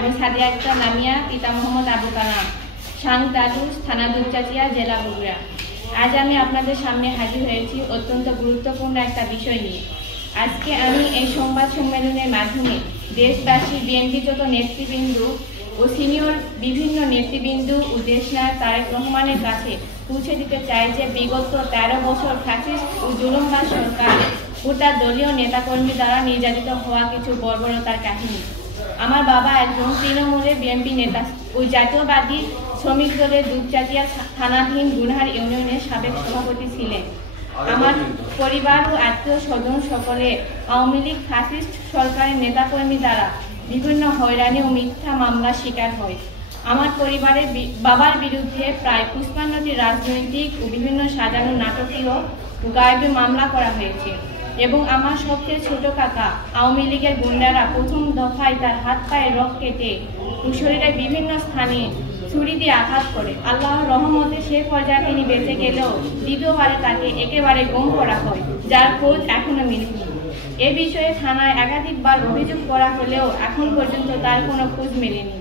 আমি সাদিয়া আক্তার নামিয়া, পিতা মোহাম্মদ আবু কালাম, সাং তালুস, থানা দুপচাঁচিয়া, জেলা বগুড়া। আজ আমি আপনাদের সামনে হাজির হয়েছি অত্যন্ত গুরুত্বপূর্ণ একটা বিষয় নিয়ে। আজকে আমি এই সংবাদ সম্মেলনের মাধ্যমে দেশবাসী, বিএনপি যত নেতৃবৃন্দ ও সিনিয়র বিভিন্ন নেতৃবৃন্দ ও দেশনায়ক তারেক রহমানের কাছে পৌঁছে দিতে চাই যে বিগত 13 বছর ফ্যাসিস্ট ও জুলুমবাজ সরকার ও তার দলীয় নেতাকর্মী দ্বারা নির্যাতিত হওয়া কিছু বর্বরতার কাহিনী। আমার বাবা একজন তৃণমূলের বিএনপি নেতা ও জাতীয়বাদী শ্রমিক দলের দুপচাঁচিয়া থানাধীন গুনহার ইউনিয়নের সাবেক সভাপতি ছিলেন। আমার পরিবার ও আত্মীয় স্বজন সকলে আওয়ামী লীগ ফ্যাসিস্ট সরকারের নেতাকর্মী দ্বারা বিভিন্ন হয়রানি ও মিথ্যা মামলার শিকার হয়। আমার পরিবারের বাবার বিরুদ্ধে প্রায় 55টি রাজনৈতিক ও বিভিন্ন সাজানো নাটকীয় ও গায়েবী মামলা করা হয়েছে এবং আমার সবচেয়ে ছোট কাকা আওয়ামী লীগের গুন্ডারা প্রথম দফায় তার হাত পায়ের রক কেটে ও শরীরের বিভিন্ন স্থানে ছুরি দিয়ে আঘাত করে। আল্লাহর রহমতে সে পর্যায়ে তিনি বেঁচে গেলেও দ্বিতীয়বারে তাকে একেবারে গুম করা হয়, যার খোঁজ এখনো মিলেনি। এ বিষয়ে থানায় একাধিকবার অভিযোগ করা হলেও এখন পর্যন্ত তার কোনো খোঁজ মেলেনি।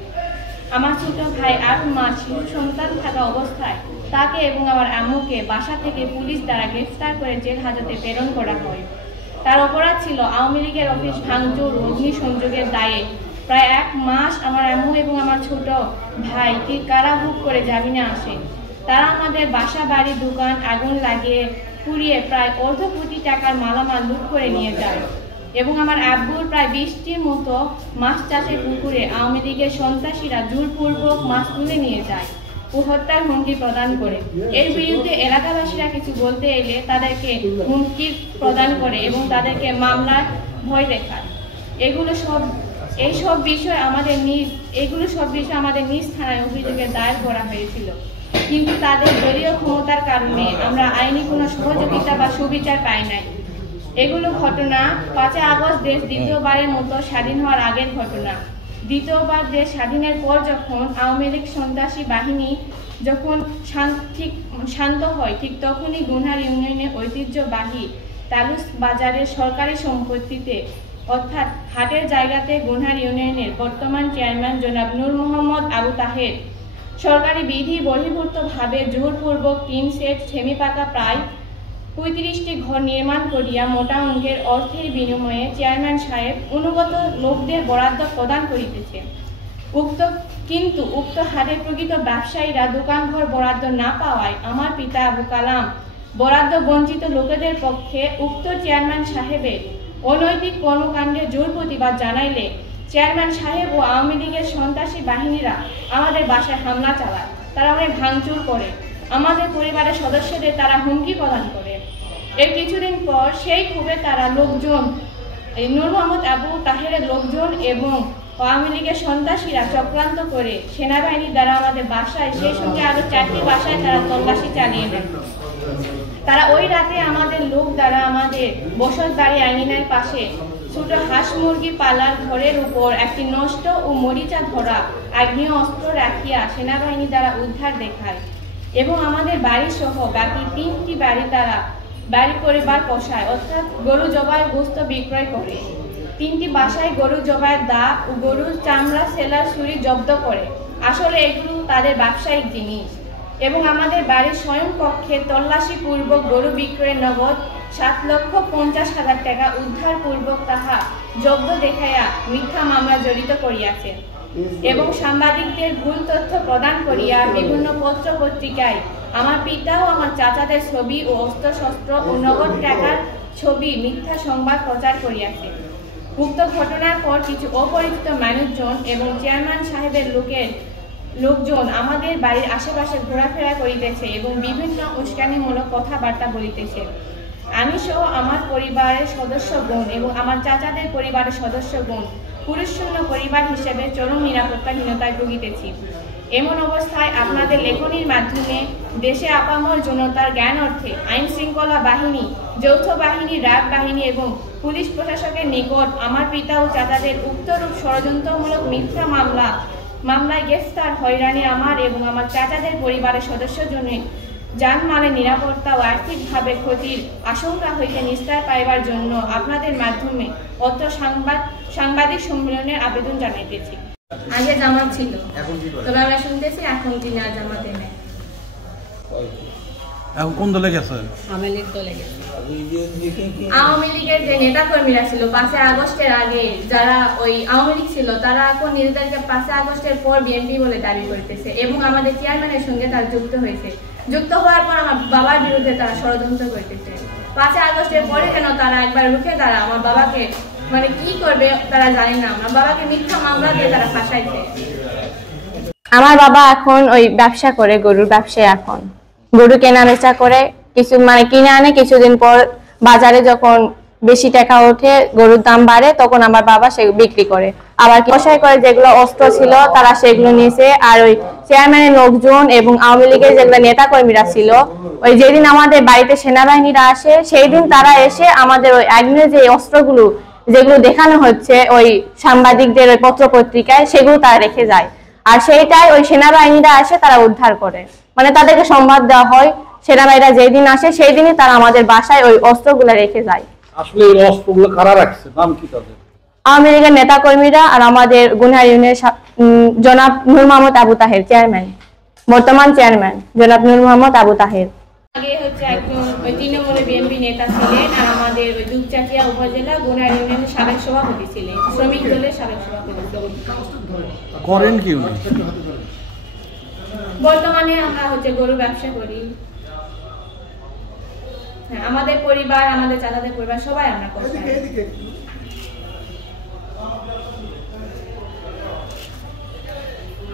আমার ছোট ভাই 8 মাস শিশু সন্তান থাকা অবস্থায় তাকে এবং আমার আম্মুকে বাসা থেকে পুলিশ দ্বারা গ্রেফতার করে জেল হাজতে প্রেরণ করা হয়। তার অপরাধ ছিল আওয়ামী লীগের অফিস ভাঙচুর ও অগ্নিসংযোগের দায়ে প্রায় 1 মাস আমার আম্মু এবং আমার ছোট ভাই কারাভোগ করে জামিনে আসে। তারা আমাদের বাসা, বাড়ি, দোকান আগুন লাগিয়ে পুড়িয়ে প্রায় অর্ধ কোটি টাকার মালামাল লুট করে নিয়ে যায় এবং আমার আব্বুর প্রায় 20টির মতো মাছ চাষের পুকুরে আওয়ামী লীগের সন্ত্রাসীরা জোরপূর্বক মাছ তুলে নিয়ে যায় ও হত্যার হুমকি প্রদান করে। এর বিরুদ্ধে এলাকাবাসীরা কিছু বলতে এলে তাদেরকে হুমকি প্রদান করে এবং তাদেরকে মামলার ভয় দেখায়। এইসব বিষয় আমাদের নিজ থানায় অভিযোগের দায়ের করা হয়েছিল, কিন্তু তাদের দলীয় ক্ষমতার কারণে আমরা আইনি কোনো সহযোগিতা বা সুবিচার পাই নাই। এগুলো ঘটনা 5 আগস্ট দেশ দ্বিতীয়বারের মতো স্বাধীন হওয়ার আগের ঘটনা। দ্বিতীয়বার দেশ স্বাধীনের পর যখন আওয়ামী লীগ সন্ত্রাসী বাহিনী যখন শান্ত হয়, ঠিক তখনই গুনহার ইউনিয়নের ঐতিহ্যবাহী তালুস বাজারের সরকারি সম্পত্তিতে অর্থাৎ হাটের জায়গাতে গুনহার ইউনিয়নের বর্তমান চেয়ারম্যান জনাব নূর মোহাম্মদ আবু তাহের সরকারি বিধি বহির্ভূতভাবে জোরপূর্বক 3 সেট সেমি পাকা প্রায় 35টি ঘর নির্মাণ করিয়া মোটা অঙ্কের অর্থের বিনিময়ে চেয়ারম্যান সাহেব অনুগত লোকদের বরাদ্দ প্রদান করিতেছে। কিন্তু উক্ত হাটের প্রকৃত ব্যবসায়ীরা দোকানঘর বরাদ্দ না পাওয়ায় আমার পিতা আবু কালাম বরাদ্দ বঞ্চিত লোকেদের পক্ষে উক্ত চেয়ারম্যান সাহেবের অনৈতিক কর্মকাণ্ডে জোর প্রতিবাদ জানাইলে চেয়ারম্যান সাহেব ও আওয়ামী লীগের সন্ত্রাসী বাহিনীরা আমাদের বাসায় হামলা চালায়। তারা অনেক ভাঙচুর করে, আমাদের পরিবারের সদস্যদের তারা হুমকি প্রদান করে। এর কিছুদিন পর সেই ক্ষোভে তারা লোকজন নূর মোহাম্মদ আবু তাহেরের লোকজন এবং আওয়ামী লীগের সন্ত্রাসীরা চক্রান্ত করে সেনাবাহিনী দ্বারা আমাদের বাসায়, সেই সঙ্গে আরো 4টি বাসায় তারা তল্লাশি চালিয়ে দেয়। তারা ওই রাতে আমাদের লোক দ্বারা আমাদের বসত বাড়ি আঙিনার পাশে ছোট হাঁস মুরগি পালার ঘরের উপর একটি নষ্ট ও মরিচা ধরা আগ্নেয় অস্ত্র রাখিয়া সেনাবাহিনী দ্বারা উদ্ধার দেখায় এবং আমাদের বাড়ি সহ বাকি 3টি বাড়ি তারা বাড়ি পরিবার পোষায়, অর্থাৎ গরু জবাই গোস্ত বিক্রয় করে। 3টি বাসায় গরু জবাইয়ের দা ও গরুর চামড়া সেলার ছুরি জব্দ করে। আসলে এগুলো তাদের ব্যবসায়িক জিনিস এবং আমাদের বাড়ির স্বয়ং কক্ষে তল্লাশি পূর্বক গরু বিক্রয়ের নগদ 7,50,000 টাকা উদ্ধার পূর্বক তাহা জব্দ দেখাইয়া মিথ্যা মামলা জড়িত করিয়াছে এবং সাংবাদিকদের ভুল তথ্য প্রদান করিয়া বিভিন্ন পত্র পত্রিকায় আমার পিতা ও আমার চাচাদের ছবি ও অস্ত্রশস্ত্র ও নগদ টাকার ছবি মিথ্যা সংবাদ প্রচার করিয়াছে। উক্ত ঘটনার পর কিছু অপরিচিত মানুষজন এবং চেয়ারম্যান সাহেবের লোকজন আমাদের বাড়ির আশেপাশে ঘোরাফেরা করিতেছে এবং বিভিন্ন উস্কানিমূলক কথাবার্তা বলিতেছে। আমি সহ আমার পরিবারের সদস্যগণ এবং আমার চাচাদের পরিবারের সদস্যগণ পুরুষশূন্য পরিবার হিসেবে চরম নিরাপত্তাহীনতায় ভুগিতেছি। এমন অবস্থায় আপনাদের লেখনীর মাধ্যমে দেশে আপামর জনতার জ্ঞান অর্থে আইন শৃঙ্খলা বাহিনী, যৌথ বাহিনী, র্যাব বাহিনী এবং পুলিশ প্রশাসকের নিকট আমার পিতা ও চাচাদের উক্তরূপ ষড়যন্ত্রমূলক মিথ্যা মামলায় গ্রেফতার, হয়রানি আমার এবং আমার চাচাদের পরিবারের সদস্যজনের জানমালের নিরাপত্তা ও আর্থিকভাবে ক্ষতির আশঙ্কা হইতে নিস্তার পাইবার জন্য আপনাদের মাধ্যমে অত্র সাংবাদিক সম্মেলনের আবেদন জানাইতেছি। আগে জামাত ছিল, তবে আমরা শুনতেছি এখন তিনি আর জামাতে নেই। এখন কোন দলে গেছে? আওয়ামী লীগের যে নেতা কর্মীরা ছিল 5 আগস্টের আগে, যারা ওই আওয়ামী লীগ ছিল, তারা এখন নিজেদেরকে 5 আগস্টের পর বিএনপি বলে দাবি করতেছে এবং আমাদের চেয়ারম্যানের সঙ্গে তারা যুক্ত হয়েছে। যুক্ত হওয়ার পর আমার বাবার বিরুদ্ধে তারা ষড়যন্ত্র করতেছে। 5 আগস্টের পরে কেন তারা একবার রুখে তারা আমার বাবাকে মানে কি করবে তারা জানে না, আমার বাবাকে মিথ্যা মামলা দিয়ে তারা ফাঁসাইছে। আমার বাবা এখন ওই ব্যবসা করে, গরুর ব্যবসায়। এখন গরু কেনা বেচা করে, কিছু মানে কিনে আনে, কিছুদিন পর বাজারে যখন বেশি টাকা ওঠে, গরুর দাম বাড়ে, তখন আমার বাবা সে বিক্রি করে। আবার ব্যবসায় করে যেগুলো অস্ত্র ছিল তারা সেগুলো নিয়েছে। আর ওই চেয়ারম্যানের লোকজন এবং আওয়ামী লীগের যেগুলো নেতা কর্মীরা ছিল, ওই যেদিন আমাদের বাড়িতে সেনাবাহিনীরা আসে সেই দিন তারা এসে আমাদের ওই আগ্নেয় যে অস্ত্রগুলো যেগুলো দেখানো হচ্ছে ওই সাংবাদিকদের ওই পত্র পত্রিকায়, সেগুলো তারা রেখে যায়। আর সেইটাই ওই সেনাবাহিনীরা আসে তারা উদ্ধার করে, মানে তাদেরকে সংবাদ দেওয়া হয়। সেনাবাহিনীরা যেই দিন আসে সেই দিনই তারা আমাদের বাসায় ওই অস্ত্রগুলো রেখে যায়। আসলে এই অস্ত্রগুলো কারা রাখছে, নাম কি তাদের? আওয়ামী লীগের নেতা কর্মীরা আর আমাদের গুনহার ইউনিয়নের জনাব নূর মোহাম্মদ আবু তাহের, চেয়ারম্যান, বর্তমান চেয়ারম্যান জনাব নূর মোহাম্মদ আবু তাহের। আগে হচ্ছে একজন ওই তৃণমূলের বিএনপি নেতা ছিলেন আর আমাদের ওই দুপচাচিয়া উপজেলা গুনহার ইউনিয়নের সাবেক সভাপতি ছিলেন, শ্রমিক দলের সাবেক সভাপতি করেন কি উনি? বর্তমানে আমরা হচ্ছে গরু ব্যবসা করি। হ্যাঁ, আমাদের পরিবার, আমাদের চাচাদের পরিবার সবাই আমরা করি।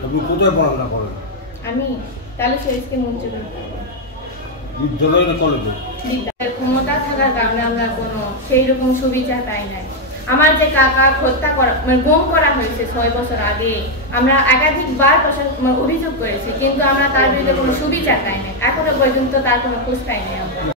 আপনি কোথায় পড়াশোনা করেন? আমি তালুশরীফকে মুঞ্চে বিদ্যালয়ের কলেজে। বিদ্যালয়ের ক্ষমতা থাকার কারণে আমরা কোনো সেই রকম সুবিধা পাই নাই। আমার যে কাকা হত্যা করা মানে গুম করা হয়েছে 6 বছর আগে, আমরা একাধিকবার অভিযোগ করেছি, কিন্তু আমরা তার বিরুদ্ধে কোনো সুবিচার পাই নাই। এখনো পর্যন্ত তার কোনো খোঁজ পাই নাই।